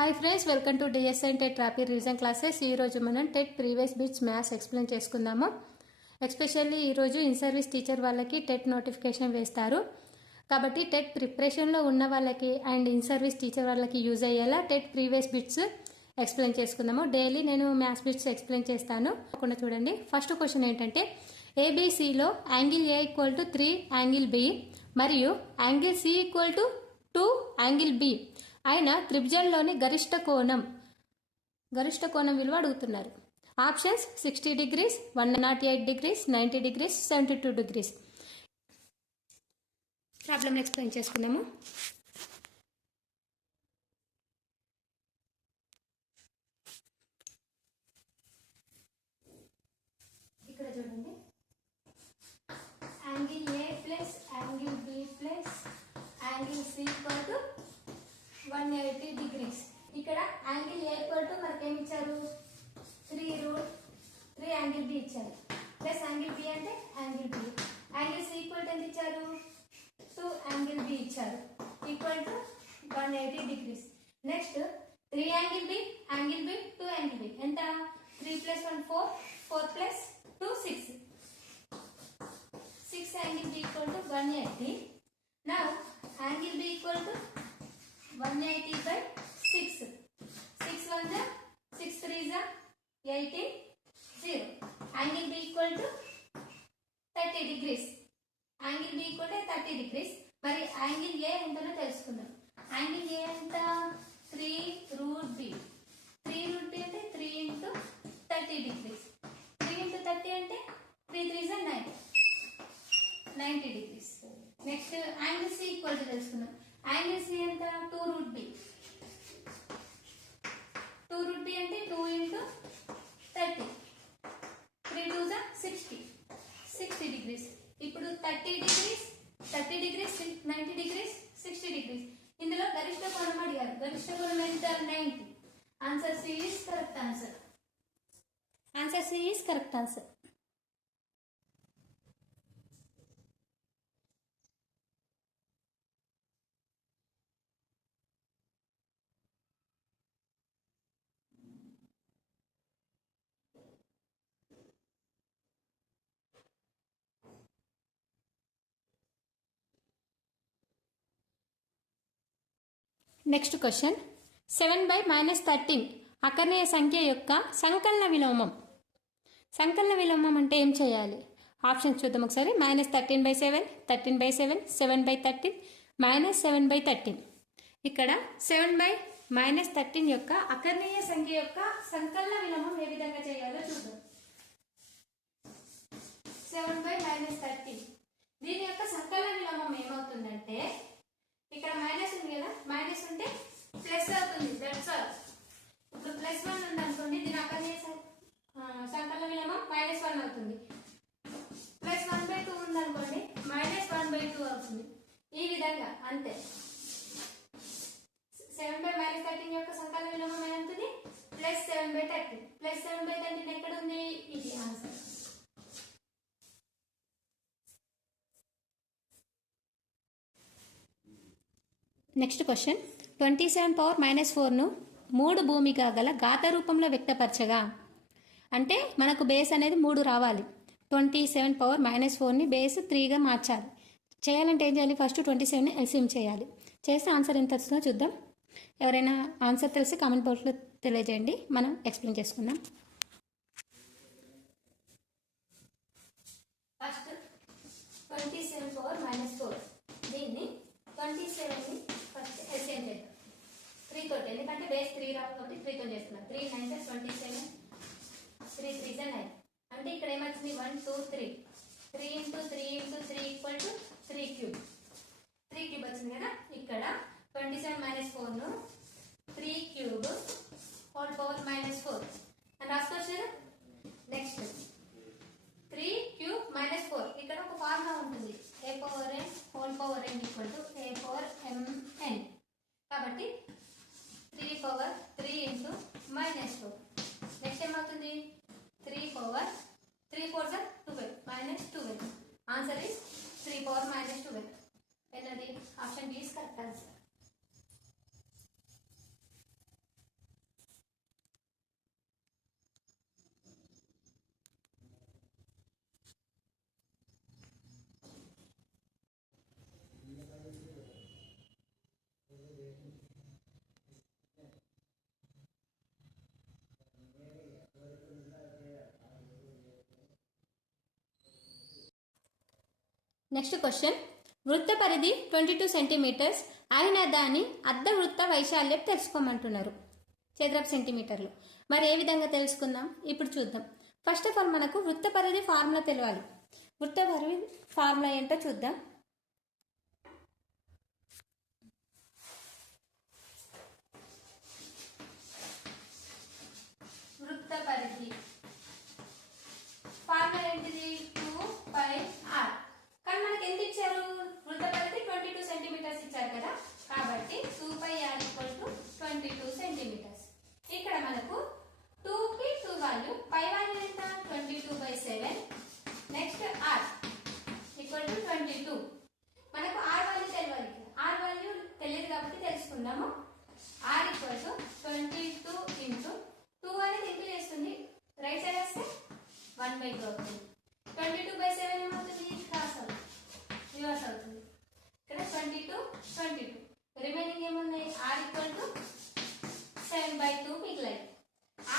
Hi friends, welcome to DSN TET rapid revision classes. ఈరోజు మనం TET previous bits maths explain చేసుకుందాము. Especially ఈరోజు in service teacher వాళ్ళకి TET notification వేస్తారు. కాబట్టి టెట్ ప్రిపరేషన్లో ఉన్న వాళ్ళకి అండ్ ఇన్ సర్వీస్ టీచర్ వాళ్ళకి యూజ్ అయ్యేలా టెట్ ప్రీవియస్ బిట్స్ ఎక్స్ప్లెయిన్ చేసుకుందాము. డైలీ నేను మ్యాథ్స్ బిట్స్ ఎక్స్ప్లెయిన్ చేస్తాను. తప్పకుండా చూడండి. ఫస్ట్ క్వశ్చన్ ఏంటంటే, ఏబిసిలో angle A equal to 3 angle B మరియు angle C equal to 2 angle B అయిన త్రిభుజంలోని గరిష్ట కోణం విలువ అడుగుతున్నారు. Options 60 degrees, 108 degrees, 90 degrees, 72 degrees. Problem explain చేసుకుందాము. ఇక్కడ చూడండి, angle A plus angle B plus angle C equal to 180 degrees. ఇక్కడ యాంగిల్ ఏ ఈక్వల్ టు మనకి ఏమి ఇచ్చారు, 3 యాంగిల్ బి ఇచ్చారు. ప్లస్ యాంగిల్ బి అంటే angle B. Angle C equal to ఎంత ఇచ్చారు, 2 యాంగిల్ బి ఇచ్చారు. Equal to 180 degrees. Next 3 angle B 2 angle B ఎంత, 3 + 1 4, 4 + 2 6. 6 angle B equal to 180. Now angle B equal to 180/6. 6 1 6 3 18 0. Angle B equal to 30 degrees. Angle B equal to 30 degrees. మరి angle A ఎంతనో తెలుసుకుందాం. Angle A ఎంత, 3√b. 3√b అంటే 3 × 30 degrees. 3 × 30 అంటే 3 3 9, 90 degrees. Next angle C equal to తెలుసుకుందాం. Angle C ఎంత, 2√b. 2√b అంటే 2 × 30. 3 2 60 degrees. ఇప్పుడు 30 degrees, 90 degrees, 60 degrees. ఇందులో గరిష్ట కోణం అడిగారు. గరిష్ట కోణం ఎంత, 90. Answer C is correct answer. Answer C is correct answer. Next question, 7/-13 అకర్ణీయ సంఖ్య యొక్క సంకలన విలోమం. సంకలన విలోమం అంటే ఏం చేయాలి? ఆప్షన్స్ చూద్దాం ఒకసారి. -13/7, 13/7, 7/13, -7/13. ఇక్కడ 7/-13 యొక్క అకర్ణీయ సంఖ్య యొక్క సంకలన విలోమం ఏ విధంగా చేయాలో చూద్దాం. 7/-13 దీని యొక్క సంకలన విలోమం ఏమవుతుందంటే, ఇక్కడ మైనస్ ఉంది కదా, మైనస్ ఉంటే ప్లస్ అవుతుంది. That's all. ఇప్పుడు +1 ఉంది అనుకోండి, దీని అకర్ణీయ సంకలన విలోమం -1 అవుతుంది. +1/2 ఉంది అనుకోండి, -1/2 అవుతుంది. ఈ విధంగా అంతే. 7/-13 యొక్క సంకలన విలోమం ఏమవుతుంది, +7/13. +7/13 ఎక్కడ ఉంది, ఇది ఆన్సర్. నెక్స్ట్ క్వశ్చన్, 27⁻⁻4ను 3 భూమిగా గల ఘాత రూపంలో వ్యక్తపరచగా. అంటే మనకు బేస్ అనేది 3 రావాలి. 27⁻⁻4ని బేస్ 3గా మార్చాలి. చేయాలంటే ఏం చేయాలి, ఫస్ట్ 27ని ఎల్సిఎం చేయాలి. చేస్తే ఆన్సర్ ఎంత వస్తుందో చూద్దాం. ఎవరైనా ఆన్సర్ తెలిసి కామెంట్ బాక్స్లో తెలియజేయండి. మనం ఎక్స్ప్లెయిన్ చేసుకుందాం. ఫస్ట్ 27⁻⁻4 దీన్ని 27ని ఫస్ట్ ఎల్సిఎం చేద్దాం 3 తోటి. ఎందుకంటే బేస్ 3 రావాలి కాబట్టి 3 తో చేస్తున్నాం. 3 9 27, 3 3 9. అంటే ఇక్కడ ఏమవుతుంది, 1 2 3. 3 × 3 × 3 ఈక్వల్ టు 3 క్యూబ్. 3 క్యూబ్ వచ్చింది కదా. ఇక్కడ 27-4ను 3 క్యూబ్ హోల్ పవర్ -4 అని రాసుకోవచ్చు కదా. Next 3 cube -4. ఇక్కడ ఒక ఫార్ములా ఉంటుంది, a⁴n whole power n equal to a⁴mn. కాబట్టి 3 పవర్ 3 × -4. నెక్స్ట్ ఏమవుతుంది, 3 పవర్ 3 4 12 -12. Answer is 3 power -12. ఎన్నది, option B is correct answer. Next question, వృత్త పరిధి 22 సెంటీమీటర్స్ అయిన దాని అర్ధ వృత్త వైశాల్యం తెలుసుకోమంటున్నారు, చదరపు సెంటీమీటర్లు. మరి ఏ విధంగా తెలుసుకుందాం ఇప్పుడు చూద్దాం. ఫస్ట్ ఆఫ్ ఆల్ మనకు వృత్త పరిధి ఫార్ములా తెలియాలి. వృత్త పరిధి ఫార్ములా ఏంటో చూద్దాం. వృత్త పరిధి ఫార్ములా ఏంటిది? 2πr. కానీ మనకి ఎంత ఇచ్చారు? వృత్త పరిధి 22 సెంటీమీటర్స్ ఇచ్చారు కదా, కాబట్టి 2πr = 22 సెంటీమీటర్స్. ఇక్కడ మనకు 2 కి 2 వాల్యూ, పై వాల్యూ ఎంత? 22/7. Next r = 22. మనకు r వాల్యూ తెలియాలి. r వాల్యూ తెలియదు కాబట్టి తెలుసుకుందాము. r = 22 × 2 అనేది ఇంటూ చేస్తుంది, రైట్ సైడ్ వస్తే 1/2 అవుతుంది. 22/7 ఏమవుతుంది? క్రాస్ అవుతుంది, రివర్స్ అవుతుంది. ఇక్కడ 22 రిమైనింగ్ ఏమున్నాయి? r = 7/2 మిగిలాయి.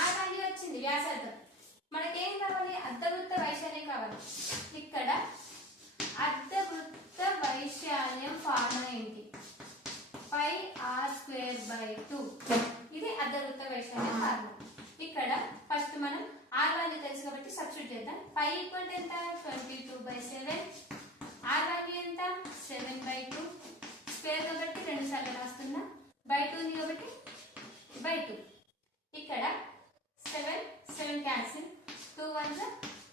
r వాల్యూ వచ్చింది, వ్యాసార్థం. మనకేం కావాలి? అర్ధవృత్త వైశాల్యం కావాలి. ఇక్కడ అర్ధవృత్త వైశాల్యం ఫార్ములా ఏంటి? πr²/2. ఇది అర్ధవృత్త వైశాల్యం ఫార్ములా. ఇక్కడ ఫస్ట్ మనం r వాల్యూ తెలుసు కాబట్టి సబ్స్టిట్యూట్ చేద్దాం. π = ఎంత? 22/7. r వాల్యూ ఎంత? 7/2. స్క్వేర్ కాబట్టి 2 సార్లు రాస్తున్నా, /2 ఉంది కాబట్టి /2. ఇక్కడ 7 క్యాన్సిల్, 2 1s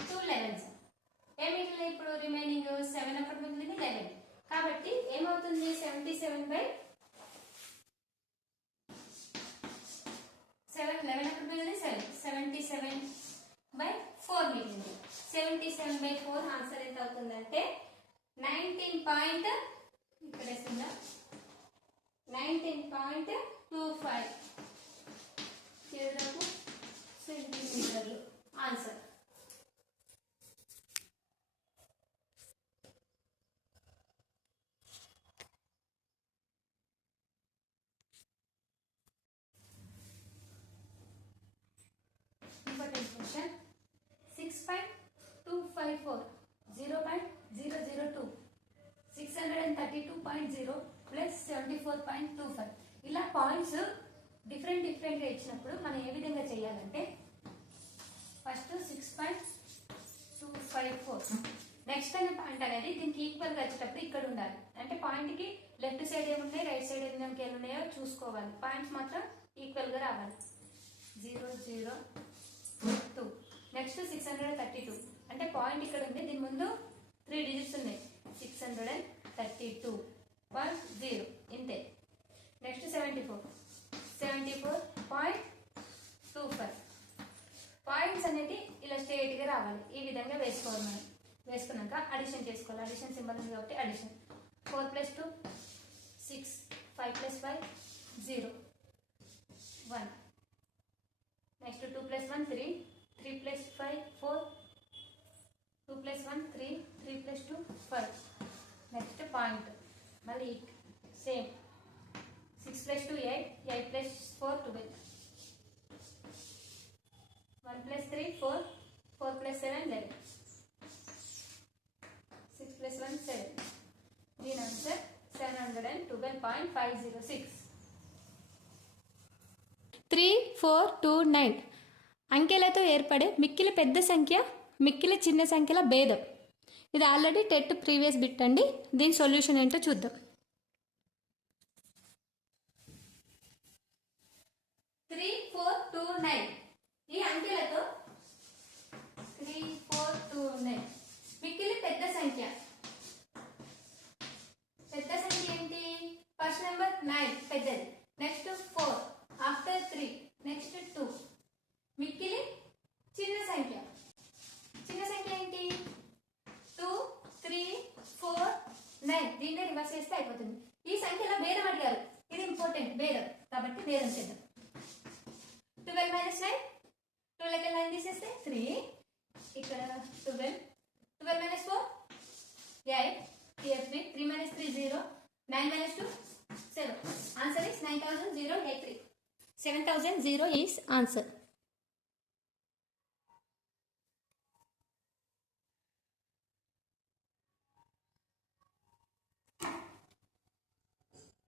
2 11s. ఏం మిగిలిన ఇప్పుడు? రిమైనింగ్ 7 ఒకటి మిగిలింది, 11. కాబట్టి ఏమవుతుంది? 77/7. 11 ఒకటి మిగిలింది 7, 77/4 మిగిలింది. 77/4 ఆన్సర్ ఎంత అవుతుందంటే 19. ఇక్కడ వేస్తుందా? 19.25 చదరపు సెంటీమీటర్లు ఆన్సర్. Important question, 6.254 0.002 632.0 plus 74.25. ఇలా పాయింట్స్ డిఫరెంట్గా ఇచ్చినప్పుడు మనం ఏ విధంగా చేయాలంటే, ఫస్ట్ 6.254 నెక్స్ట్ అనే పాయింట్ అనేది దీనికి ఈక్వల్గా వచ్చేటప్పుడు ఇక్కడ ఉండాలి. అంటే పాయింట్కి లెఫ్ట్ సైడ్ ఏమున్నాయి, రైట్ సైడ్ ఏమున్నాయో చూసుకోవాలి. పాయింట్స్ మాత్రం ఈక్వల్గా రావాలి. 002. నెక్స్ట్ 632 అంటే పాయింట్ ఇక్కడ ఉంది, దీని ముందు 3 డిజిట్స్ ఉన్నాయి, 632.0 ఇంతే. నెక్స్ట్ 74.25. పాయింట్స్ అనేది ఇలా స్ట్రైట్గా రావాలి. ఈ విధంగా వేసుకోవాలి. మనం వేసుకున్నాక అడిషన్ చేసుకోవాలి. అడిషన్ సింబల్ ఉంది కాబట్టి అడిషన్. 4 + 2 6, 5 + 5 0 1. నెక్స్ట్ 2 + 1 3, 3 + 5 4, 2 + 1 3, 3 + 2 5. నెక్స్ట్ పాయింట్ మళ్ళీ సేమ్ 6 + 2 8, 8 + 4 12, 1 + 3 4, 4 + 7 11, 6 + 1 7. దీని ఆన్సర్ 712.506. 3429 అంకెలతో ఏర్పడే మిక్కిలి పెద్ద సంఖ్య మిక్కిలి చిన్న సంఖ్యల భేదం. ఇది ఆల్రెడీ టెట్ ప్రీవియస్ బిట్ అండి. దీని సొల్యూషన్ ఏంటో చూద్దాం. 3429 ఈ అంకెలతో 3429 మిక్కిలి పెద్ద సంఖ్య. పెద్ద సంఖ్య ఏంటి? ఫస్ట్ నెంబర్ 9 పెద్దది, నెక్స్ట్ 4, ఆఫ్టర్ 3, నెక్స్ట్ 2. మిక్కిలి చిన్న సంఖ్య. చిన్న సంఖ్య ఏంటి? 2 3 4 9. దీన్ని రివర్స్ చేస్తే అయిపోతుంది. ఈ సంఖ్యలో భేదం అడిగారు, ఇది ఇంపార్టెంట్. భేదం కాబట్టి భేదం చేద్దాం. 12 - 9, 12 9 తీసేస్తే 3, ఇక్కడ 12, 12 - 4 8, here 3, 3 - 3 0, 9 - 2 7. Answer is 9083. 7000 is answer.